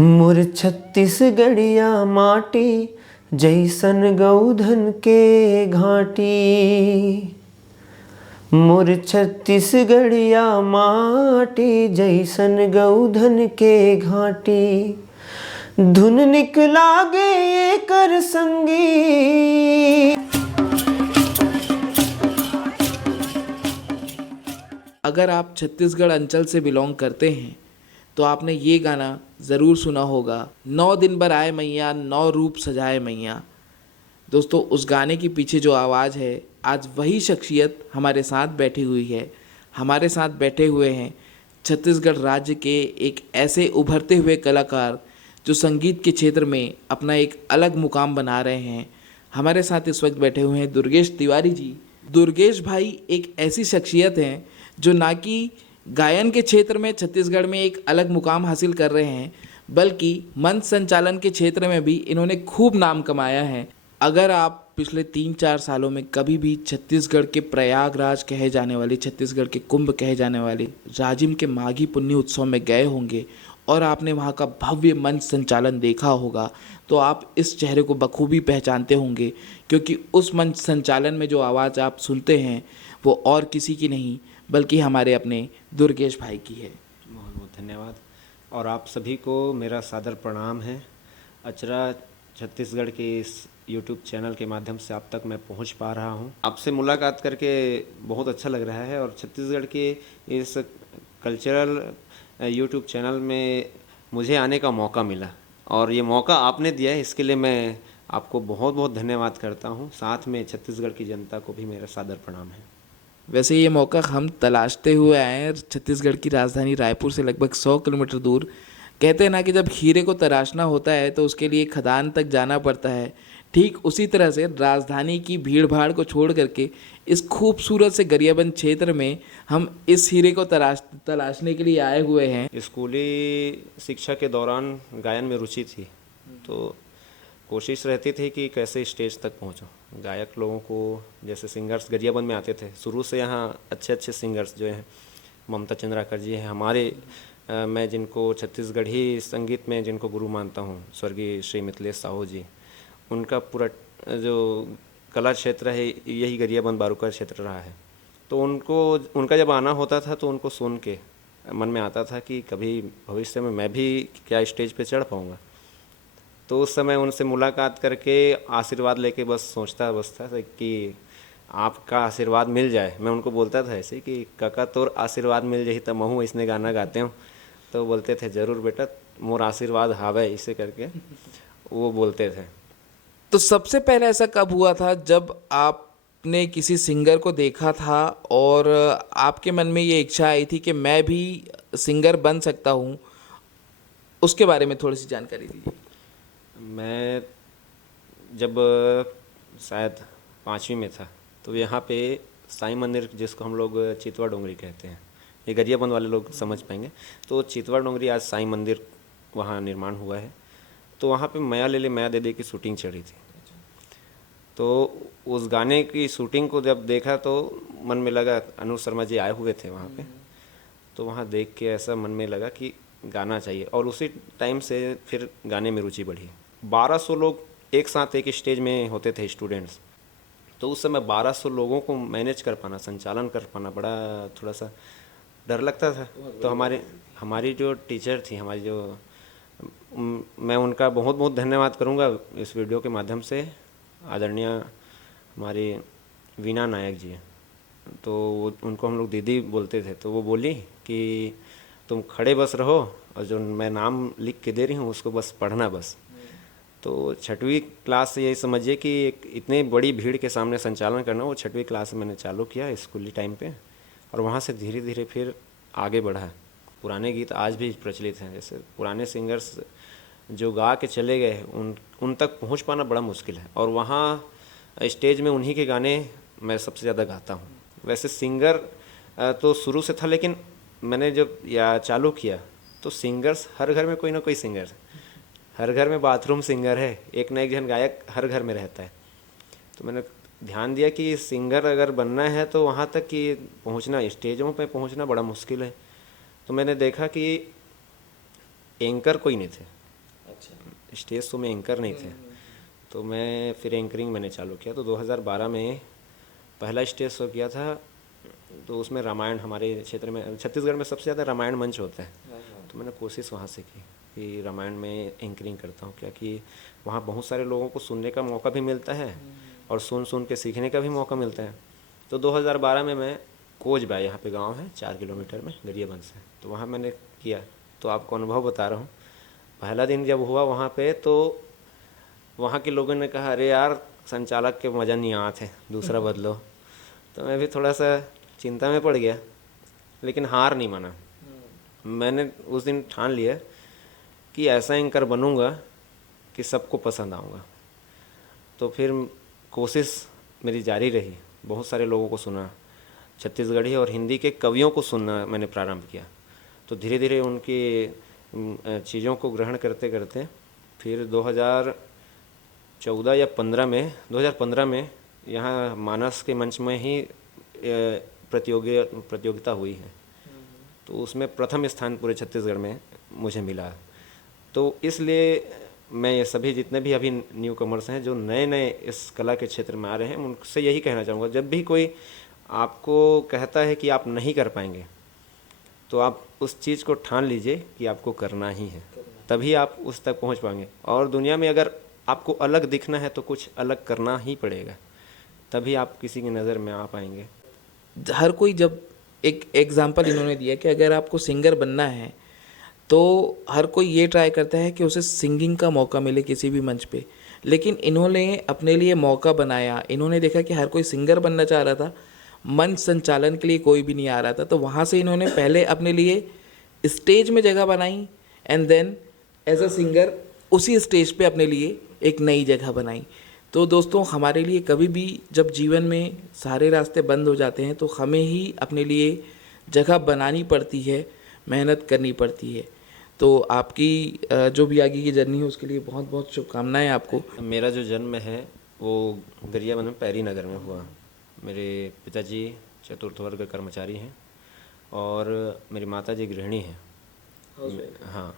मोर छत्तीसगढ़िया माटी जैसन गौधन के घाटी। मोर छत्तीसगढ़िया माटी जैसन गौधन के घाटी। धुन निकला गे कर संगी। अगर आप छत्तीसगढ़ अंचल से बिलोंग करते हैं तो आपने ये गाना ज़रूर सुना होगा, 9 दिन बर आए मैया 9 रूप सजाए मैया। दोस्तों, उस गाने के पीछे जो आवाज़ है, आज वही शख्सियत हमारे साथ बैठी हुई है। हमारे साथ बैठे हुए हैं छत्तीसगढ़ राज्य के एक ऐसे उभरते हुए कलाकार जो संगीत के क्षेत्र में अपना एक अलग मुकाम बना रहे हैं। हमारे साथ इस वक्त बैठे हुए हैं दुर्गेश तिवारी जी। दुर्गेश भाई एक ऐसी शख्सियत हैं जो ना कि गायन के क्षेत्र में छत्तीसगढ़ में एक अलग मुकाम हासिल कर रहे हैं, बल्कि मंच संचालन के क्षेत्र में भी इन्होंने खूब नाम कमाया है। अगर आप पिछले 3-4 सालों में कभी भी छत्तीसगढ़ के प्रयागराज कहे जाने वाले, छत्तीसगढ़ के कुंभ कहे जाने वाले राजिम के माघी पुन्नी उत्सव में गए होंगे और आपने वहाँ का भव्य मंच संचालन देखा होगा, तो आप इस चेहरे को बखूबी पहचानते होंगे, क्योंकि उस मंच संचालन में जो आवाज़ आप सुनते हैं वो और किसी की नहीं बल्कि हमारे अपने दुर्गेश भाई की है। बहुत बहुत धन्यवाद। और आप सभी को मेरा सादर प्रणाम है। अचरा छत्तीसगढ़ के इस यूट्यूब चैनल के माध्यम से आप तक मैं पहुंच पा रहा हूं। आपसे मुलाकात करके बहुत अच्छा लग रहा है और छत्तीसगढ़ के इस कल्चरल यूट्यूब चैनल में मुझे आने का मौका मिला और ये मौका आपने दिया है, इसके लिए मैं आपको बहुत बहुत धन्यवाद करता हूं। साथ में छत्तीसगढ़ की जनता को भी मेरा सादर प्रणाम है। वैसे ये मौका हम तलाशते हुए आए हैं छत्तीसगढ़ की राजधानी रायपुर से लगभग 100 किलोमीटर दूर। कहते हैं ना कि जब हीरे को तराशना होता है तो उसके लिए खदान तक जाना पड़ता है। ठीक उसी तरह से राजधानी की भीड़ भाड़ को छोड़ करके इस खूबसूरत से गरियाबंद क्षेत्र में हम इस हीरे को तलाशने के लिए आए हुए हैं। स्कूली शिक्षा के दौरान गायन में रुचि थी, तो कोशिश रहती थी कि कैसे स्टेज तक पहुंचूं। गायक लोगों को, जैसे सिंगर्स गरियाबंद में आते थे शुरू से, यहाँ अच्छे अच्छे सिंगर्स जो हैं, ममता चंद्राकर जी हैं हमारे, मैं जिनको छत्तीसगढ़ी संगीत में जिनको गुरु मानता हूँ, स्वर्गीय श्री मिथिलेश साहू जी, उनका पूरा जो कला क्षेत्र है यही गरियाबंद बारूका क्षेत्र रहा है। तो उनका जब आना होता था तो उनको सुन के मन में आता था कि कभी भविष्य में मैं भी क्या स्टेज पे चढ़ पाऊँगा। तो उस समय उनसे मुलाकात करके आशीर्वाद लेके बस सोचता था कि आपका आशीर्वाद मिल जाए। मैं उनको बोलता था ऐसे कि काका तोर आशीर्वाद मिल जाही तो महू इसने गाना गाते हूँ। तो बोलते थे जरूर बेटा, मोर आशीर्वाद हावे, इसे करके वो बोलते थे। तो सबसे पहले ऐसा कब हुआ था जब आपने किसी सिंगर को देखा था और आपके मन में ये इच्छा आई थी कि मैं भी सिंगर बन सकता हूँ? उसके बारे में थोड़ी सी जानकारी दीजिए। मैं जब शायद 5वीं में था तो यहाँ पे साईं मंदिर, जिसको हम लोग चितवा डोंगरी कहते हैं, ये गरियाबंद वाले लोग समझ पाएंगे, तो चितवा डोंगरी आज साईं मंदिर वहाँ निर्माण हुआ है। तो वहाँ पे मैया ले ले मैया दे दे की शूटिंग चढ़ी थी। तो उस गाने की शूटिंग को जब देखा तो मन में लगा, अनुज शर्मा जी आए हुए थे वहाँ पे, तो वहाँ देख के ऐसा मन में लगा कि गाना चाहिए। और उसी टाइम से फिर गाने में रुचि बढ़ी। 1200 लोग एक साथ एक स्टेज में होते थे स्टूडेंट्स, तो उस समय 1200 लोगों को मैनेज कर पाना, संचालन कर पाना बड़ा थोड़ा सा डर लगता था। तो हमारी जो टीचर थी, हमारी जो, मैं उनका बहुत बहुत धन्यवाद करूंगा इस वीडियो के माध्यम से, आदरणीय हमारी वीना नायक जी। तो उनको हम लोग दीदी बोलते थे। तो वो बोली कि तुम खड़े बस रहो और जो मैं नाम लिख के दे रही हूँ उसको बस पढ़ना बस। तो 6वीं क्लास से यही समझिए कि एक इतनी बड़ी भीड़ के सामने संचालन करना, वो 6वीं क्लास से मैंने चालू किया स्कूली टाइम पे, और वहाँ से धीरे धीरे फिर आगे बढ़ा। पुराने गीत आज भी प्रचलित हैं, जैसे पुराने सिंगर्स जो गा के चले गए उन तक पहुँच पाना बड़ा मुश्किल है, और वहाँ स्टेज में उन्हीं के गाने मैं सबसे ज़्यादा गाता हूँ। वैसे सिंगर तो शुरू से था, लेकिन मैंने जब या चालू किया तो सिंगर्स हर घर में कोई ना कोई सिंगर है, हर घर में बाथरूम सिंगर है, एक ना एक जन गायक हर घर में रहता है। तो मैंने ध्यान दिया कि सिंगर अगर बनना है तो वहाँ तक कि पहुँचना, स्टेजों पे पहुँचना बड़ा मुश्किल है। तो मैंने देखा कि एंकर कोई नहीं थे, स्टेज शो में एंकर नहीं थे, तो मैं फिर एंकरिंग मैंने चालू किया। तो 2012 में पहला स्टेज शो किया था, तो उसमें रामायण, हमारे क्षेत्र में छत्तीसगढ़ में सबसे ज़्यादा रामायण मंच होता है, तो मैंने कोशिश वहाँ से की कि रामायण में एंकरिंग करता हूँ, क्या कि वहाँ बहुत सारे लोगों को सुनने का मौका भी मिलता है और सुन सुन के सीखने का भी मौका मिलता है। तो 2012 में मैं कोचबा, यहाँ पे गांव है 4 किलोमीटर में गरियाबंद से, तो वहाँ मैंने किया। तो आपको अनुभव बता रहा हूँ, पहला दिन जब हुआ वहाँ पे, तो वहाँ के लोगों ने कहा अरे यार संचालक के मज़ा नहीं आते, दूसरा बदलो। तो मैं भी थोड़ा सा चिंता में पड़ गया, लेकिन हार नहीं माना। मैंने उस दिन ठान लिया कि ऐसा एंकर बनूंगा कि सबको पसंद आऊँगा। तो फिर कोशिश मेरी जारी रही, बहुत सारे लोगों को सुना, छत्तीसगढ़ी और हिंदी के कवियों को सुनना मैंने प्रारंभ किया। तो धीरे धीरे उनकी चीज़ों को ग्रहण करते करते फिर 2014 या 2015 में यहाँ मानस के मंच में ही प्रतियोगिता हुई है, तो उसमें प्रथम स्थान पूरे छत्तीसगढ़ में मुझे मिला। तो इसलिए मैं ये सभी जितने भी अभी न्यू कमर्स हैं जो नए नए इस कला के क्षेत्र में आ रहे हैं, उनसे यही कहना चाहूँगा, जब भी कोई आपको कहता है कि आप नहीं कर पाएंगे, तो आप उस चीज़ को ठान लीजिए कि आपको करना ही है, तभी आप उस तक पहुंच पाएंगे। और दुनिया में अगर आपको अलग दिखना है तो कुछ अलग करना ही पड़ेगा, तभी आप किसी की नज़र में आ पाएंगे। हर कोई, जब एक एग्जाम्पल इन्होंने दिया कि अगर आपको सिंगर बनना है तो हर कोई ये ट्राई करता है कि उसे सिंगिंग का मौका मिले किसी भी मंच पे, लेकिन इन्होंने अपने लिए मौका बनाया। इन्होंने देखा कि हर कोई सिंगर बनना चाह रहा था, मंच संचालन के लिए कोई भी नहीं आ रहा था, तो वहाँ से इन्होंने पहले अपने लिए स्टेज में जगह बनाई and then as a singer उसी स्टेज पे अपने लिए एक नई जगह बनाई। तो दोस्तों, हमारे लिए कभी भी जब जीवन में सारे रास्ते बंद हो जाते हैं तो हमें ही अपने लिए जगह बनानी पड़ती है, मेहनत करनी पड़ती है। तो आपकी जो भी आगे की जर्नी है उसके लिए बहुत बहुत शुभकामनाएं आपको। मेरा जो जन्म है वो गरियाबंद में पैरी नगर में हुआ। मेरे पिताजी चतुर्थ वर्ग कर्मचारी हैं और मेरी माताजी गृहिणी हैं। हाँ,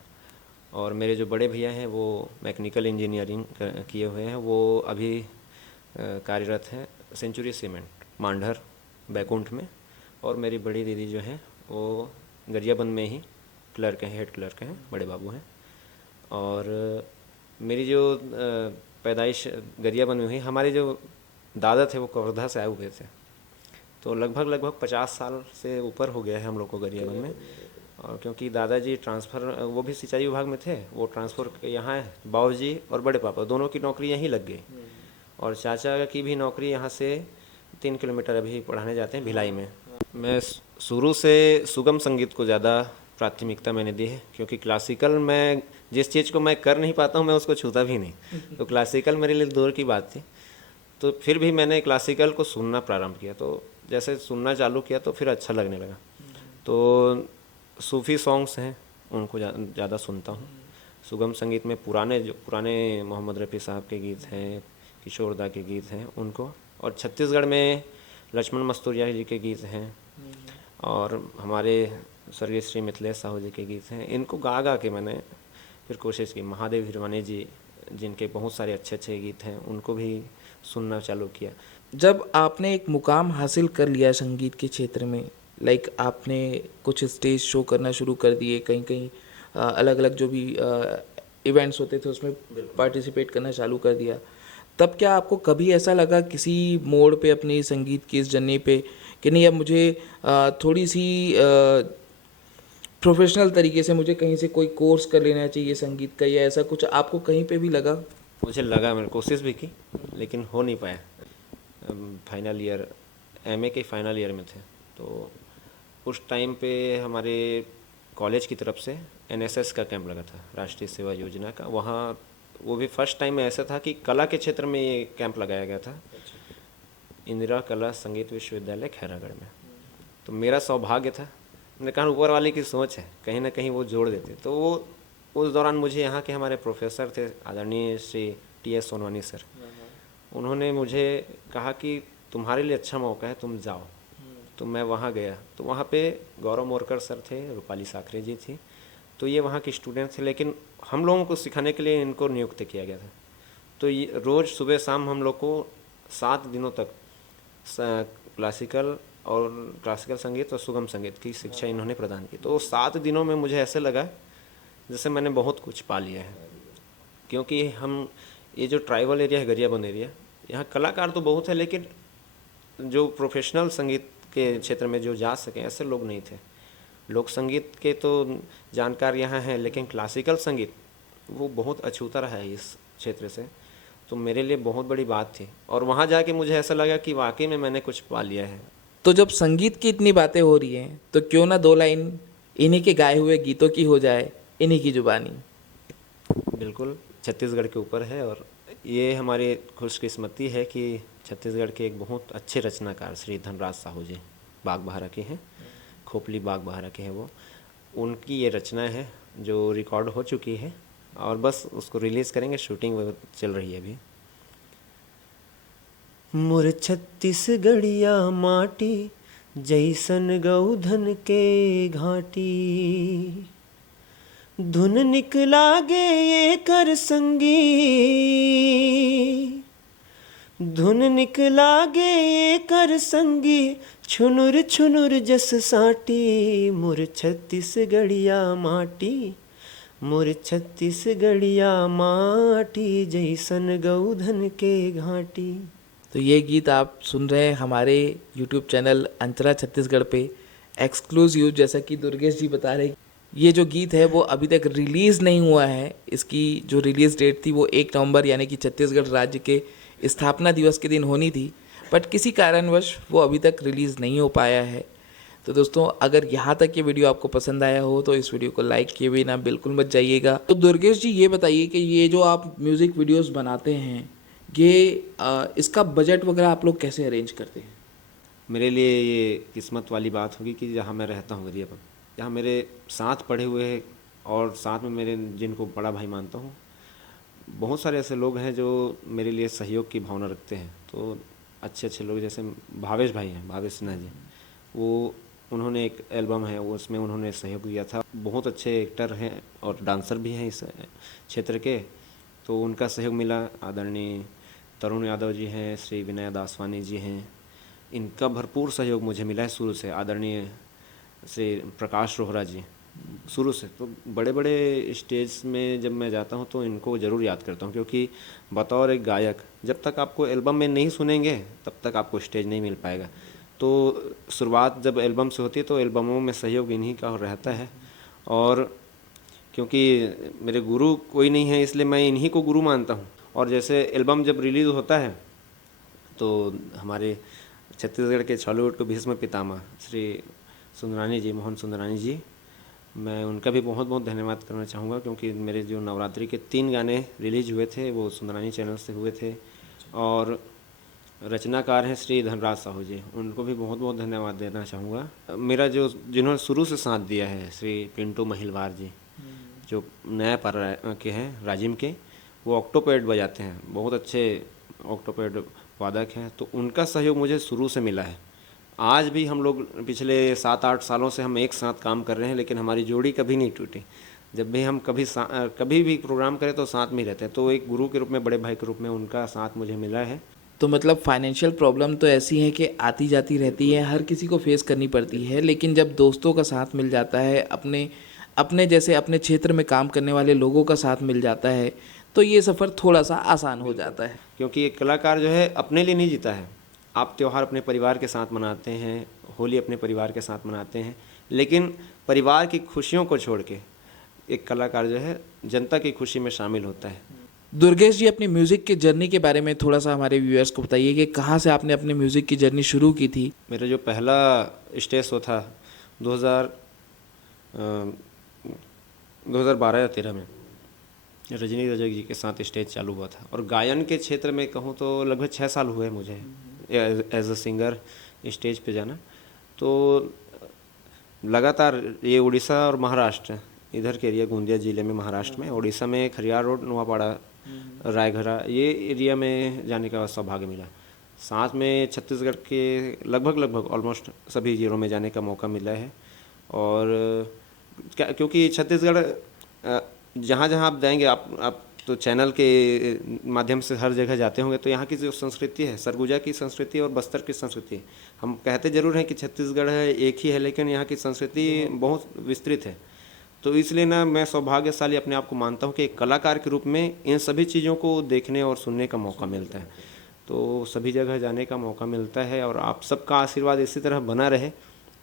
और मेरे जो बड़े भैया हैं वो मैकेनिकल इंजीनियरिंग किए हुए हैं, वो अभी कार्यरत हैं सेंचुरी सीमेंट मांडर बैकुंठ में। और मेरी बड़ी दीदी जो है वो गरियाबंद में ही क्लर्क हैं, हेड क्लर्क हैं, बड़े बाबू हैं। और मेरी जो पैदाइश गरियाबंद में हुई, हमारे जो दादा थे वो कवर्धा से आए हुए थे, तो लगभग 50 साल से ऊपर हो गया है हम लोग को गरियाबंद में। और क्योंकि दादाजी ट्रांसफ़र, वो भी सिंचाई विभाग में थे, वो ट्रांसफ़र यहाँ है, बाबूजी और बड़े पापा दोनों की नौकरी यहीं लग गई। और चाचा की भी नौकरी यहाँ से 3 किलोमीटर अभी पढ़ाने जाते हैं भिलाई में। मैं शुरू से सुगम संगीत को ज़्यादा प्राथमिकता मैंने दी है, क्योंकि क्लासिकल मैं जिस चीज़ को मैं कर नहीं पाता हूँ मैं उसको छूता भी नहीं, तो क्लासिकल मेरे लिए दूर की बात थी। तो फिर भी मैंने क्लासिकल को सुनना प्रारंभ किया, तो जैसे सुनना चालू किया तो फिर अच्छा लगने लगा। तो सूफ़ी सॉन्ग्स हैं उनको ज़्यादा सुनता हूँ। सुगम संगीत में पुराने मोहम्मद रफ़ी साहब के गीत हैं, किशोर दा के गीत हैं उनको, और छत्तीसगढ़ में लक्ष्मण मस्तूरिया जी के गीत हैं, और हमारे स्वर्गीय श्री मिथिलेश साहू जी के गीत हैं। इनको गा गा के मैंने फिर कोशिश की। महादेव हिरवानी जी, जिनके बहुत सारे अच्छे अच्छे गीत हैं, उनको भी सुनना चालू किया। जब आपने एक मुकाम हासिल कर लिया संगीत के क्षेत्र में, लाइक आपने कुछ स्टेज शो करना शुरू कर दिए, कहीं कहीं अलग अलग जो भी इवेंट्स होते थे उसमें पार्टिसिपेट करना चालू कर दिया, तब क्या आपको कभी ऐसा लगा किसी मोड़ पे अपनी संगीत की इस जर्नी पे कि नहीं, अब मुझे थोड़ी सी प्रोफेशनल तरीके से मुझे कहीं से कोई कोर्स कर लेना चाहिए संगीत का, या ऐसा कुछ आपको कहीं पे भी लगा? मुझे लगा, मैंने कोशिश भी की लेकिन हो नहीं पाया। फाइनल ईयर, एमए के फाइनल ईयर में थे, तो उस टाइम पे हमारे कॉलेज की तरफ से एनएसएस का कैंप लगा था, राष्ट्रीय सेवा योजना का। वहाँ वो भी फर्स्ट टाइम में ऐसा था कि कला के क्षेत्र में ये कैंप लगाया गया था, इंदिरा कला संगीत विश्वविद्यालय खैरागढ़ में। तो मेरा सौभाग्य था, मैंने कहा ऊपर वाले की सोच है, कहीं ना कहीं वो जोड़ देते। तो वो उस दौरान मुझे यहाँ के हमारे प्रोफेसर थे आदरणीय श्री टी.एस. सोनवानी सर, उन्होंने मुझे कहा कि तुम्हारे लिए अच्छा मौका है, तुम जाओ। तो मैं वहाँ गया, तो वहाँ पे गौरव मोरकर सर थे, रूपाली साखरे जी थी, तो ये वहाँ के स्टूडेंट थे, लेकिन हम लोगों को सिखाने के लिए इनको नियुक्त किया गया था। तो ये रोज़ सुबह शाम हम लोग को 7 दिनों तक क्लासिकल संगीत और सुगम संगीत की शिक्षा इन्होंने प्रदान की। तो 7 दिनों में मुझे ऐसे लगा जैसे मैंने बहुत कुछ पा लिया है, क्योंकि हम ये जो ट्राइबल एरिया है, गरियाबंद एरिया, यहाँ कलाकार तो बहुत है, लेकिन जो प्रोफेशनल संगीत के क्षेत्र में जो जा सकें ऐसे लोग नहीं थे। लोक संगीत के तो जानकार यहाँ हैं, लेकिन क्लासिकल संगीत वो बहुत अछूता रहा है इस क्षेत्र से। तो मेरे लिए बहुत बड़ी बात थी, और वहाँ जाके मुझे ऐसा लगा कि वाकई में मैंने कुछ पा लिया है। तो जब संगीत की इतनी बातें हो रही हैं तो क्यों ना 2 लाइन इन्हीं के गाए हुए गीतों की हो जाए, इन्हीं की जुबानी। बिल्कुल, छत्तीसगढ़ के ऊपर है, और ये हमारी खुशकिस्मती है कि छत्तीसगढ़ के एक बहुत अच्छे रचनाकार श्री धनराज साहू जी बागबाहरा के हैं, खोपली बागबाहरा के हैं वो। उनकी ये रचना है जो रिकॉर्ड हो चुकी है, और बस उसको रिलीज़ करेंगे, शूटिंग चल रही है अभी। मोर छत्तीसगढ़िया माटी जैसन गौधन के घाटी, धुन निकला गे ये कर संगी, धुन निकला गे ये कर संगी, छुनुर छुनुर जस साटी। मोर छत्तीसगढ़िया माटी, मोर छत्तीसगढ़िया माटी जैसन गौधन के घाटी। तो ये गीत आप सुन रहे हैं हमारे YouTube चैनल अंतरा छत्तीसगढ़ पे एक्सक्लूसिव। जैसा कि दुर्गेश जी बता रहे, ये जो गीत है वो अभी तक रिलीज़ नहीं हुआ है। इसकी जो रिलीज़ डेट थी वो 1 नवंबर यानी कि छत्तीसगढ़ राज्य के स्थापना दिवस के दिन होनी थी, बट किसी कारणवश वो अभी तक रिलीज़ नहीं हो पाया है। तो दोस्तों, अगर यहाँ तक ये वीडियो आपको पसंद आया हो तो इस वीडियो को लाइक किए बिना बिल्कुल मत जाइएगा। तो दुर्गेश जी ये बताइए कि ये जो आप म्यूज़िक वीडियोस बनाते हैं, ये इसका बजट वगैरह आप लोग कैसे अरेंज करते हैं? मेरे लिए ये किस्मत वाली बात होगी कि जहाँ मैं रहता हूँ गरियाबंद, जहाँ मेरे साथ पढ़े हुए हैं और साथ में मेरे जिनको बड़ा भाई मानता हूँ, बहुत सारे ऐसे लोग हैं जो मेरे लिए सहयोग की भावना रखते हैं। तो अच्छे अच्छे लोग, जैसे भावेश भाई हैं, भावेश सिन्हा जी, वो उन्होंने एक एल्बम है वो, उसमें उन्होंने सहयोग दिया था। बहुत अच्छे एक्टर हैं और डांसर भी हैं इस क्षेत्र के, तो उनका सहयोग मिला। आदरणीय तरुण यादव जी हैं, श्री विनय दासवानी जी हैं, इनका भरपूर सहयोग मुझे मिला है शुरू से। आदरणीय श्री प्रकाश रोहरा जी, शुरू से। तो बड़े बड़े स्टेज में जब मैं जाता हूँ तो इनको ज़रूर याद करता हूँ, क्योंकि बतौर एक गायक जब तक आपको एल्बम में नहीं सुनेंगे तब तक आपको स्टेज नहीं मिल पाएगा। तो शुरुआत जब एल्बम से होती है तो एल्बमों में सहयोग इन्हीं का रहता है, और क्योंकि मेरे गुरु कोई नहीं है इसलिए मैं इन्हीं को गुरु मानता हूँ। और जैसे एल्बम जब रिलीज़ होता है तो हमारे छत्तीसगढ़ के छॉलीवुड के भीष्म पितामह श्री सुंदरानी जी, मोहन सुंदरानी जी, मैं उनका भी बहुत बहुत धन्यवाद करना चाहूँगा, क्योंकि मेरे जो नवरात्रि के 3 गाने रिलीज हुए थे वो सुंदरानी चैनल से हुए थे। और रचनाकार हैं श्री धनराज साहू जी, उनको भी बहुत बहुत धन्यवाद देना चाहूँगा। मेरा जो जिन्होंने शुरू से साथ दिया है, श्री पिंटू महिलवार जी, जो नया पर के हैं राजिम के, वो ऑक्टोपैड बजाते हैं, बहुत अच्छे ऑक्टोपैड वादक हैं। तो उनका सहयोग मुझे शुरू से मिला है। आज भी हम लोग पिछले 7-8 सालों से हम एक साथ काम कर रहे हैं, लेकिन हमारी जोड़ी कभी नहीं टूटी। जब भी हम कभी भी प्रोग्राम करें तो साथ में ही रहते हैं। तो एक गुरु के रूप में, बड़े भाई के रूप में उनका साथ मुझे मिला है। तो मतलब फाइनेंशियल प्रॉब्लम तो ऐसी है कि आती जाती रहती है, हर किसी को फेस करनी पड़ती है, लेकिन जब दोस्तों का साथ मिल जाता है, अपने जैसे अपने क्षेत्र में काम करने वाले लोगों का साथ मिल जाता है, तो ये सफ़र थोड़ा सा आसान हो जाता है। क्योंकि एक कलाकार जो है अपने लिए नहीं जीता है। आप त्यौहार अपने परिवार के साथ मनाते हैं, होली अपने परिवार के साथ मनाते हैं, लेकिन परिवार की खुशियों को छोड़ के एक कलाकार जो है जनता की खुशी में शामिल होता है। दुर्गेश जी, अपनी म्यूज़िक की जर्नी के बारे में थोड़ा सा हमारे व्यूअर्स को बताइए कि कहाँ से आपने अपने म्यूज़िक की जर्नी शुरू की थी? मेरा जो पहला स्टेज शो था 2012 या 13 में रजनी रजक जी के साथ स्टेज चालू हुआ था। और गायन के क्षेत्र में कहूँ तो लगभग 6 साल हुए मुझे एज अ सिंगर स्टेज पे जाना। तो लगातार ये उड़ीसा और महाराष्ट्र, इधर के एरिया, गोंदिया ज़िले में महाराष्ट्र में, उड़ीसा में खरियार रोड, नोआपाड़ा, रायघरा, ये एरिया में जाने का सौभाग्य मिला। साथ में छत्तीसगढ़ के लगभग ऑलमोस्ट सभी जिलों में जाने का मौका मिला है। और क्योंकि छत्तीसगढ़ जहाँ जहाँ आप जाएंगे, आप तो चैनल के माध्यम से हर जगह जाते होंगे, तो यहाँ की जो संस्कृति है, सरगुजा की संस्कृति और बस्तर की संस्कृति, हम कहते ज़रूर हैं कि छत्तीसगढ़ है, एक ही है, लेकिन यहाँ की संस्कृति बहुत विस्तृत है। तो इसलिए ना मैं सौभाग्यशाली अपने आप को मानता हूँ कि एक कलाकार के रूप में इन सभी चीज़ों को देखने और सुनने का मौका मिलता है, तो सभी जगह जाने का मौका मिलता है। और आप सबका आशीर्वाद इसी तरह बना रहे,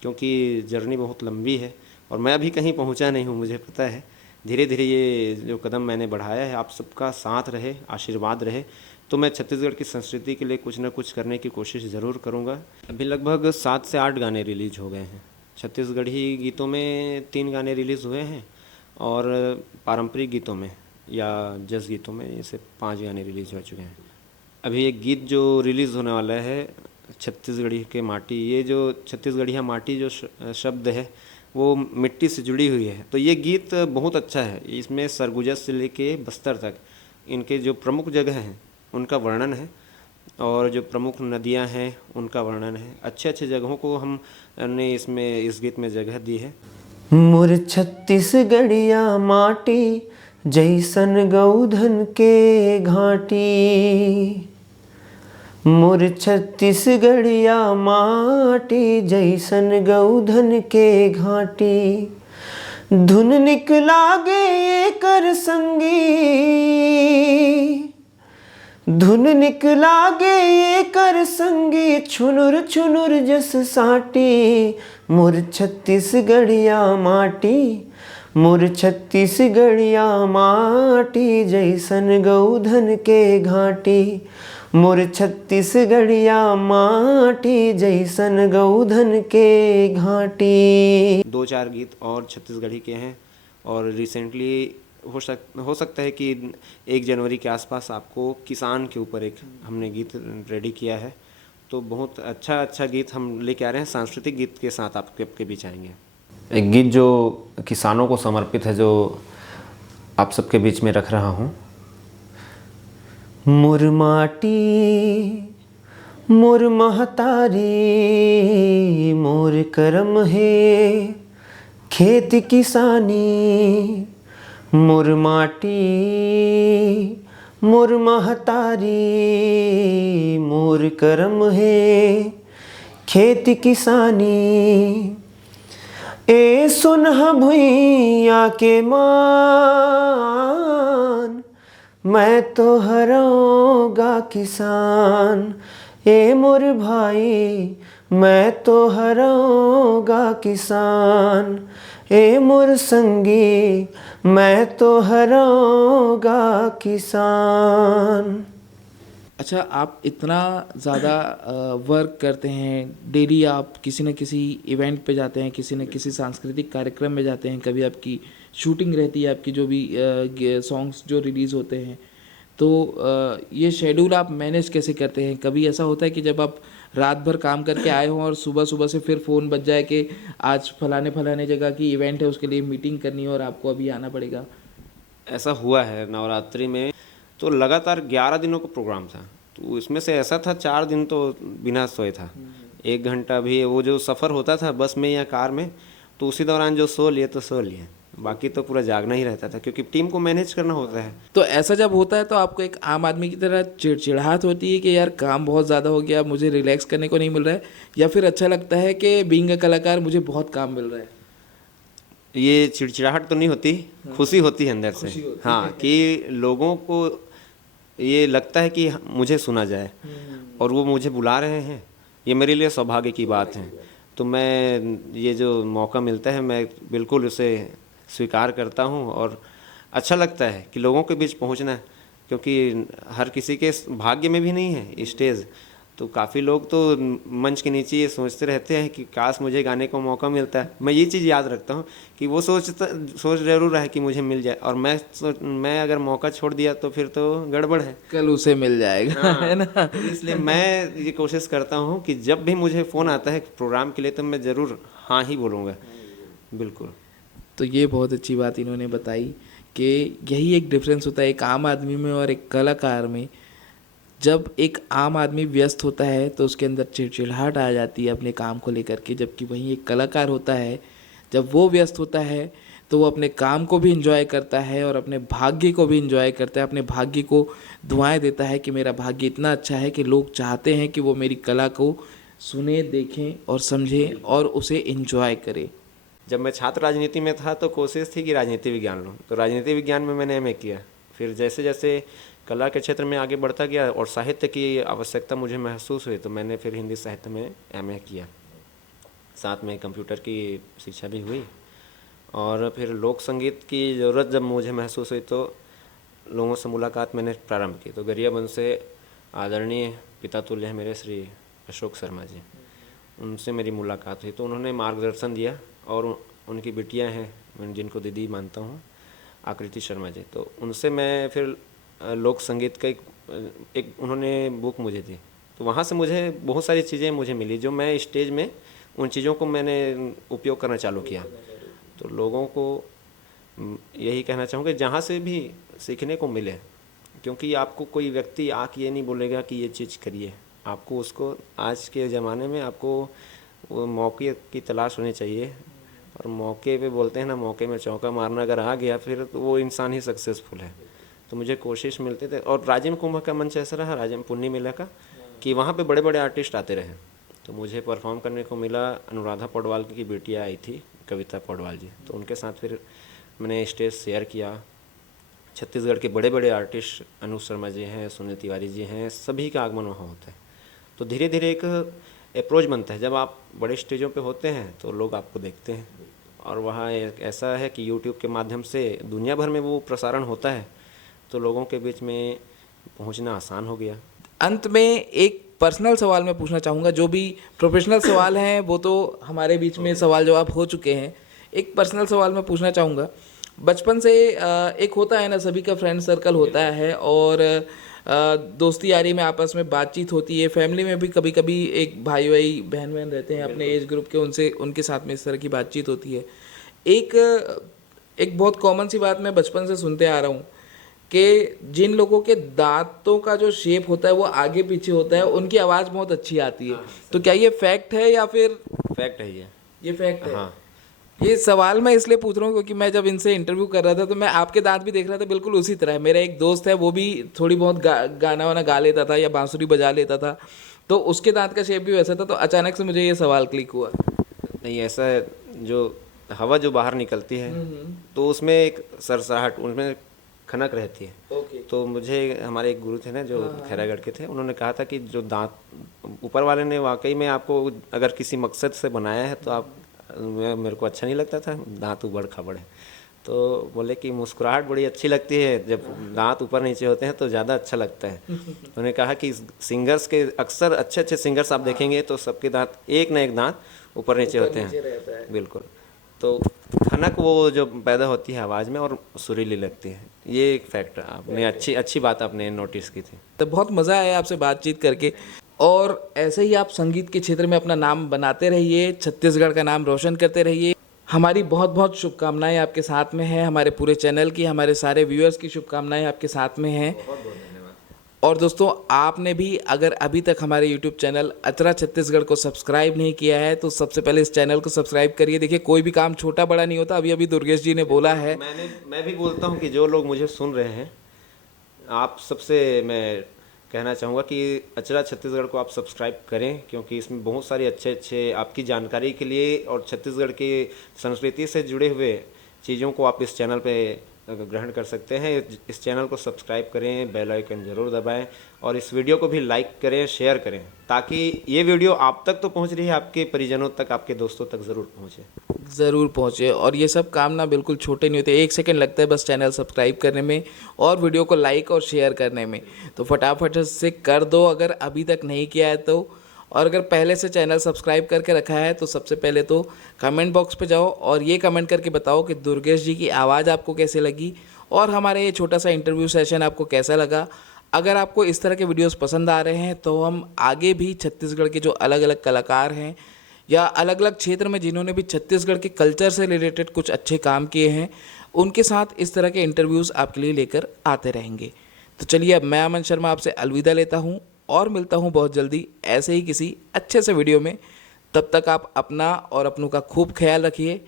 क्योंकि जर्नी बहुत लंबी है और मैं अभी कहीं पहुंचा नहीं हूं, मुझे पता है। धीरे धीरे ये जो कदम मैंने बढ़ाया है, आप सबका साथ रहे, आशीर्वाद रहे, तो मैं छत्तीसगढ़ की संस्कृति के लिए कुछ ना कुछ करने की कोशिश ज़रूर करूंगा। अभी लगभग 7 से 8 गाने रिलीज़ हो गए हैं। छत्तीसगढ़ी गीतों में 3 गाने रिलीज़ हुए हैं और पारंपरिक गीतों में या जस गीतों में जैसे 5 गाने रिलीज़ हो चुके हैं। अभी एक गीत जो रिलीज़ होने वाला है, छत्तीसगढ़ी के माटी, ये जो छत्तीसगढ़िया माटी जो शब्द है वो मिट्टी से जुड़ी हुई है, तो ये गीत बहुत अच्छा है। इसमें सरगुजा से लेके बस्तर तक इनके जो प्रमुख जगह हैं उनका वर्णन है और जो प्रमुख नदियां हैं उनका वर्णन है। अच्छे अच्छे जगहों को हमने इसमें इस गीत में जगह दी है। मोर छत्तीसगढ़िया माटी जैसन गौधन के घाटी, मोर छत्तीसगढ़िया माटी जैसन गौधन के घाटी, धुन निकला गे कर संगी, धुन निकला गे कर संगी, छुनुर छुनुर जस साटी, मोर छत्तीसगढ़िया माटी, मोर छत्तीसगढ़िया माटी जैसन गौधन के घाटी, मोर छत्तीसगढ़िया माटी जैसन गौधन के घाटी। 2-4 गीत और छत्तीसगढ़ी के हैं और रिसेंटली हो सकता है कि 1 जनवरी के आसपास आपको किसान के ऊपर एक हमने गीत रेडी किया है, तो बहुत अच्छा गीत हम लेके आ रहे हैं। सांस्कृतिक गीत के साथ आपके बीच आएंगे। एक गीत जो किसानों को समर्पित है, जो आप सबके बीच में रख रहा हूँ। मोर माटी मोर महतारी, मोर करम है खेत किसानी, मोर माटी मोर महतारी, मोर करम है खेत किसानी, ए सुनह भुइया के मान, मैं तो हराऊंगा किसान, ए मोर भाई मैं तो हराऊंगा किसान, ए मोर संगी मैं तो हराऊंगा किसान। अच्छा, आप इतना ज़्यादा वर्क करते हैं, डेली आप किसी न किसी इवेंट पे जाते हैं, किसी न किसी सांस्कृतिक कार्यक्रम में जाते हैं, कभी आपकी शूटिंग रहती है, आपकी जो भी सॉन्ग्स जो रिलीज़ होते हैं, तो ये शेड्यूल आप मैनेज कैसे करते हैं? कभी ऐसा होता है कि जब आप रात भर काम करके आए हों और सुबह सुबह से फिर फ़ोन बज जाए कि आज फलाने जगह की इवेंट है, उसके लिए मीटिंग करनी है और आपको अभी आना पड़ेगा? ऐसा हुआ है। नवरात्रि में तो लगातार 11 दिनों का प्रोग्राम था, तो इसमें से ऐसा था 4 दिन तो बिना सोए था। 1 घंटा भी वो जो सफ़र होता था बस में या कार में, तो उसी दौरान जो सो लिए तो सो लिए, बाकी तो पूरा जागना ही रहता था, क्योंकि टीम को मैनेज करना होता है। तो ऐसा जब होता है तो आपको एक आम आदमी की तरह चिड़चिड़ाहट होती है कि यार काम बहुत ज़्यादा हो गया, मुझे रिलैक्स करने को नहीं मिल रहा है, या फिर अच्छा लगता है कि बीइंग अ कलाकार मुझे बहुत काम मिल रहा है? ये चिड़चिड़ाहट तो नहीं होती, खुशी होती है अंदर से। हाँ, कि लोगों को ये लगता है कि मुझे सुना जाए और वो मुझे बुला रहे हैं, ये मेरे लिए सौभाग्य की बात है। तो मैं ये जो मौका मिलता है मैं बिल्कुल उसे स्वीकार करता हूँ और अच्छा लगता है कि लोगों के बीच पहुँचना, क्योंकि हर किसी के भाग्य में भी नहीं है स्टेज। तो काफ़ी लोग तो मंच के नीचे ये सोचते रहते हैं कि काश मुझे गाने का मौका मिलता है। मैं ये चीज़ याद रखता हूँ कि वो सोच ज़रूर रहा है कि मुझे मिल जाए, और मैं अगर मौका छोड़ दिया तो फिर तो गड़बड़ है, कल उसे मिल जाएगा। है ना? इसलिए मैं ये कोशिश करता हूँ कि जब भी मुझे फ़ोन आता है प्रोग्राम के लिए तो मैं ज़रूर हाँ ही बोलूँगा। बिल्कुल। तो ये बहुत अच्छी बात इन्होंने बताई कि यही एक डिफरेंस होता है एक आम आदमी में और एक कलाकार में। जब एक आम आदमी व्यस्त होता है तो उसके अंदर चिड़चिड़ाहट आ जाती है अपने काम को लेकर के, जबकि वहीं एक कलाकार होता है जब वो व्यस्त होता है तो वो अपने काम को भी इंजॉय करता है और अपने भाग्य को भी इंजॉय करता है, अपने भाग्य को दुआएं देता है कि मेरा भाग्य इतना अच्छा है कि लोग चाहते हैं कि वो मेरी कला को सुने, देखें और समझें और उसे इंजॉय करें। जब मैं छात्र राजनीति में था तो कोशिश थी कि राजनीति विज्ञान लूँ, तो राजनीति विज्ञान में मैंने एमए किया। फिर जैसे जैसे कला के क्षेत्र में आगे बढ़ता गया और साहित्य की आवश्यकता मुझे महसूस हुई तो मैंने फिर हिंदी साहित्य में एमए किया, साथ में कंप्यूटर की शिक्षा भी हुई। और फिर लोक संगीत की ज़रूरत जब मुझे महसूस हुई तो लोगों से मुलाकात मैंने प्रारंभ की। तो गरियाबंद से आदरणीय पिता तुल्य है मेरे श्री अशोक शर्मा जी, उनसे मेरी मुलाकात हुई तो उन्होंने मार्गदर्शन दिया। और उनकी बिटियां हैं, मैं जिनको दीदी मानता हूँ, आकृति शर्मा जी, तो उनसे मैं फिर लोक संगीत का एक उन्होंने बुक मुझे दी। तो वहाँ से मुझे बहुत सारी चीज़ें मुझे मिली जो मैं स्टेज में उन चीज़ों को मैंने उपयोग करना चालू किया। तो लोगों को यही कहना चाहूँगा जहाँ से भी सीखने को मिले, क्योंकि आपको कोई व्यक्ति आके ये नहीं बोलेगा कि ये चीज़ करिए, आपको उसको आज के ज़माने में आपको वो मौके की तलाश होनी चाहिए। और मौके पे बोलते हैं ना, मौके में चौका मारना अगर आ गया फिर तो वो इंसान ही सक्सेसफुल है। तो मुझे कोशिश मिलती थी। और राजिम कुंभ का मंच ऐसा रहा, राजिम पुन्नी मेला का, कि वहाँ पे बड़े बड़े आर्टिस्ट आते रहे तो मुझे परफॉर्म करने को मिला। अनुराधा पौडवाल की बेटियाँ आई थी, कविता पौडवाल जी, तो उनके साथ फिर मैंने स्टेज शेयर किया। छत्तीसगढ़ के बड़े बड़े आर्टिस्ट अनुज शर्मा जी हैं, सुनील तिवारी जी हैं, सभी का आगमन वहाँ होता है। तो धीरे धीरे एक अप्रोच बनता है। जब आप बड़े स्टेजों पे होते हैं तो लोग आपको देखते हैं, और वहाँ एक ऐसा है कि यूट्यूब के माध्यम से दुनिया भर में वो प्रसारण होता है, तो लोगों के बीच में पहुँचना आसान हो गया। अंत में एक पर्सनल सवाल मैं पूछना चाहूँगा, जो भी प्रोफेशनल सवाल हैं वो तो हमारे बीच में सवाल जवाब हो चुके हैं। एक पर्सनल सवाल मैं पूछना चाहूँगा, बचपन से एक होता है ना, सभी का फ्रेंड सर्कल होता है और दोस्ती यारी में आपस में बातचीत होती है। फैमिली में भी कभी कभी एक भाई बहन रहते हैं अपने एज ग्रुप के, उनसे उनके साथ में इस तरह की बातचीत होती है। एक बहुत कॉमन सी बात मैं बचपन से सुनते आ रहा हूँ कि जिन लोगों के दांतों का जो शेप होता है वो आगे पीछे होता है, उनकी आवाज़ बहुत अच्छी आती है। तो क्या ये फैक्ट है या फिर? फैक्ट है ये फैक्ट है। हाँ। ये सवाल मैं इसलिए पूछ रहा हूँ क्योंकि मैं जब इनसे इंटरव्यू कर रहा था तो मैं आपके दांत भी देख रहा था, बिल्कुल उसी तरह है। मेरा एक दोस्त है, वो भी थोड़ी बहुत गाना वाना गा लेता था या बांसुरी बजा लेता था, तो उसके दांत का शेप भी वैसा था। तो अचानक से मुझे ये सवाल क्लिक हुआ। नहीं, ऐसा है, जो हवा जो बाहर निकलती है तो उसमें एक सरसराहट, उनमें खनक रहती है। तो मुझे हमारे एक गुरु थे ना जो खैरागढ़ के थे, उन्होंने कहा था कि जो दांत ऊपर वाले ने वाकई में आपको अगर किसी मकसद से बनाया है तो आप, मेरे को अच्छा नहीं लगता था दांत उबड़ खाबड़ है, तो बोले कि मुस्कुराहट बड़ी अच्छी लगती है, जब दांत ऊपर नीचे होते हैं तो ज़्यादा अच्छा लगता है। उन्होंने कहा कि सिंगर्स के अक्सर अच्छे अच्छे सिंगर्स आप देखेंगे तो सबके दांत एक न एक दांत ऊपर नीचे होते हैं, बिल्कुल। तो खनक वो जो पैदा होती है आवाज़ में और सुरीली लगती है, ये एक फैक्ट आपने अच्छी बात आपने नोटिस की थी। तो बहुत मज़ा आया आपसे बातचीत करके, और ऐसे ही आप संगीत के क्षेत्र में अपना नाम बनाते रहिए, छत्तीसगढ़ का नाम रोशन करते रहिए। हमारी बहुत बहुत शुभकामनाएं आपके साथ में हैं, हमारे पूरे चैनल की, हमारे सारे व्यूअर्स की शुभकामनाएं आपके साथ में हैं। और दोस्तों, आपने भी अगर अभी तक हमारे YouTube चैनल अचरा छत्तीसगढ़ को सब्सक्राइब नहीं किया है तो सबसे पहले इस चैनल को सब्सक्राइब करिए। देखिए, कोई भी काम छोटा बड़ा नहीं होता, अभी दुर्गेश जी ने बोला है। मैं भी बोलता हूँ कि जो लोग मुझे सुन रहे हैं, आप सबसे मैं कहना चाहूँगा कि अचरा छत्तीसगढ़ को आप सब्सक्राइब करें, क्योंकि इसमें बहुत सारे अच्छे आपकी जानकारी के लिए और छत्तीसगढ़ की संस्कृति से जुड़े हुए चीज़ों को आप इस चैनल पे ग्रहण कर सकते हैं। इस चैनल को सब्सक्राइब करें, बेल आइकन ज़रूर दबाएं और इस वीडियो को भी लाइक करें, शेयर करें, ताकि ये वीडियो आप तक तो पहुंच रही है, आपके परिजनों तक, आपके दोस्तों तक ज़रूर पहुंचे। और ये सब काम ना बिल्कुल छोटे नहीं होते, 1 सेकंड लगता है बस चैनल सब्सक्राइब करने में और वीडियो को लाइक और शेयर करने में। तो फटाफट से कर दो अगर अभी तक नहीं किया है तो। और अगर पहले से चैनल सब्सक्राइब करके रखा है तो सबसे पहले तो कमेंट बॉक्स पे जाओ और ये कमेंट करके बताओ कि दुर्गेश जी की आवाज़ आपको कैसे लगी और हमारे ये छोटा सा इंटरव्यू सेशन आपको कैसा लगा। अगर आपको इस तरह के वीडियोस पसंद आ रहे हैं तो हम आगे भी छत्तीसगढ़ के जो अलग अलग कलाकार हैं या अलग अलग क्षेत्र में जिन्होंने भी छत्तीसगढ़ के कल्चर से रिलेटेड कुछ अच्छे काम किए हैं, उनके साथ इस तरह के इंटरव्यूज़ आपके लिए लेकर आते रहेंगे। तो चलिए, अब मैं अमन शर्मा आपसे अलविदा लेता हूँ और मिलता हूँ बहुत जल्दी ऐसे ही किसी अच्छे से वीडियो में। तब तक आप अपना और अपनों का खूब ख्याल रखिए।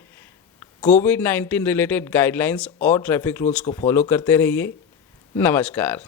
कोविड-19 रिलेटेड गाइडलाइंस और ट्रैफिक रूल्स को फॉलो करते रहिए। नमस्कार।